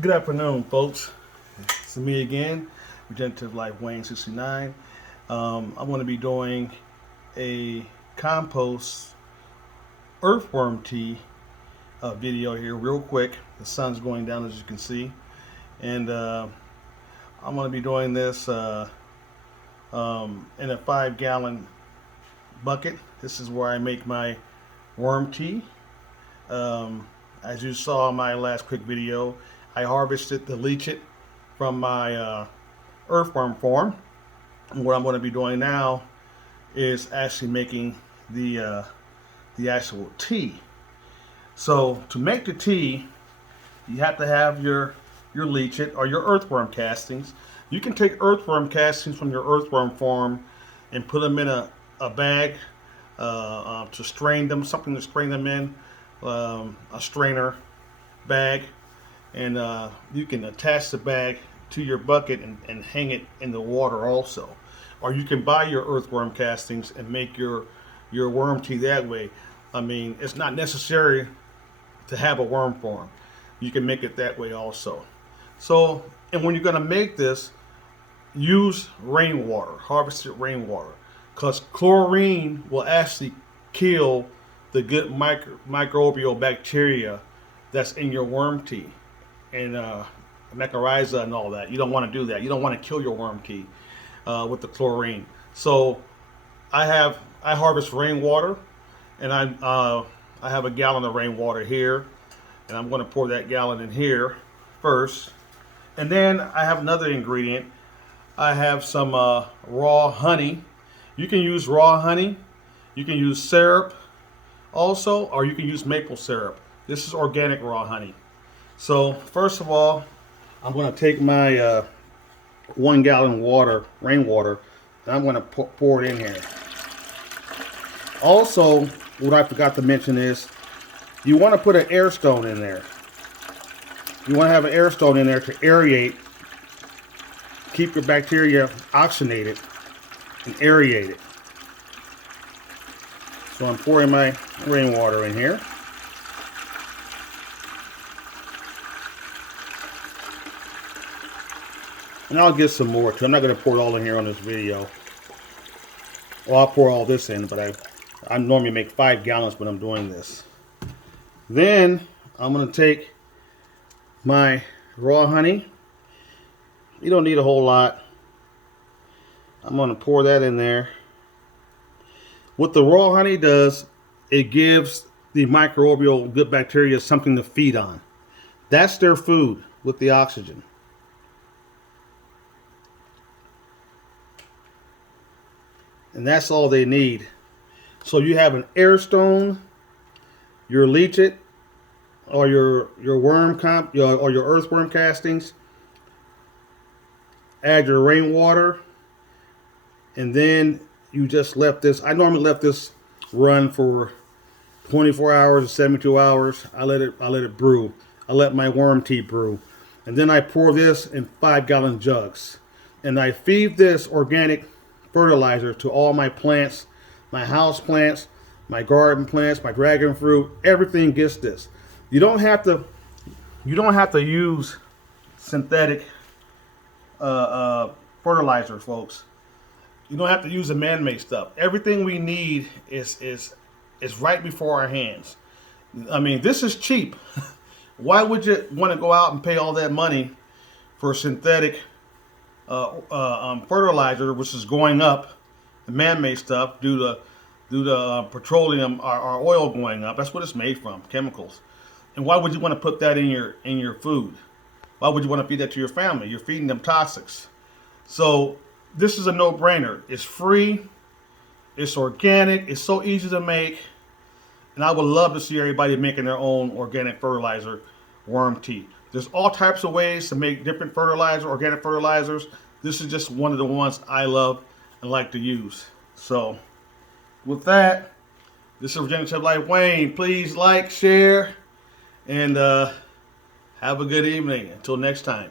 Good afternoon, folks. It's me again, Regenerative Life Wayne 69. I'm going to be doing a compost earthworm tea video here, real quick. The sun's going down, as you can see, and I'm going to be doing this in a 5-gallon bucket. This is where I make my worm tea. As you saw in my last quick video, I harvested the leachate from my earthworm farm. And what I'm going to be doing now is actually making the actual tea. So to make the tea, you have to have your leachate or your earthworm castings. You can take earthworm castings from your earthworm farm and put them in a bag to strain them, something to strain them in, a strainer bag, and you can attach the bag to your bucket and hang it in the water also. Or you can buy your earthworm castings and make your worm tea that way. I mean, it's not necessary to have a worm farm. You can make it that way also. So, and when you're going to make this, use rainwater, harvested rainwater, because chlorine will actually kill the good microbial bacteria that's in your worm tea and mycorrhiza and all that. You don't want to do that. You don't want to kill your worm tea with the chlorine. So I harvest rainwater, and I have a gallon of rainwater here, and I'm going to pour that gallon in here first. And then I have another ingredient. I have some raw honey. You can use raw honey. You can use syrup also, or you can use maple syrup. This is organic raw honey. So first of all, I'm going to take my 1 gallon rainwater, and I'm going to pour it in here. Also, what I forgot to mention is you want to put an air stone in there. You want to have an air stone in there to aerate, keep your bacteria oxygenated and aerated. So I'm pouring my rainwater in here. And I'll get some more too. I'm not going to pour it all in here on this video. Well, I'll pour all this in, but I normally make 5 gallons when I'm doing this. Then I'm going to take my raw honey. You don't need a whole lot. I'm going to pour that in there. What the raw honey does, it gives the microbial good bacteria something to feed on. That's their food with the oxygen. And that's all they need. So you have an air stone, your leachate, or your your earthworm castings. Add your rainwater, and then you just let this. I normally let this run for 24 hours or 72 hours. I let it brew. I let my worm tea brew, and then I pour this in 5-gallon jugs, and I feed this organic fertilizer to all my plants, my house plants, my garden plants, my dragon fruit. Everything gets this. You don't have to use synthetic fertilizer, folks. You don't have to use the man-made stuff. Everything we need is right before our hands. I mean, this is cheap. Why would you want to go out and pay all that money for synthetic fertilizer, which is going up, the man-made stuff due to petroleum or oil going up? That's what it's made from, chemicals. And why would you want to put that in your food? Why would you want to feed that to your family? You're feeding them toxics. So this is a no-brainer. It's free. It's organic. It's so easy to make. And I would love to see everybody making their own organic fertilizer worm tea. There's all types of ways to make different fertilizer, organic fertilizers. This is just one of the ones I love and like to use. So with that, this is Regenerative Life Wayne. Please like, share, and have a good evening. Until next time.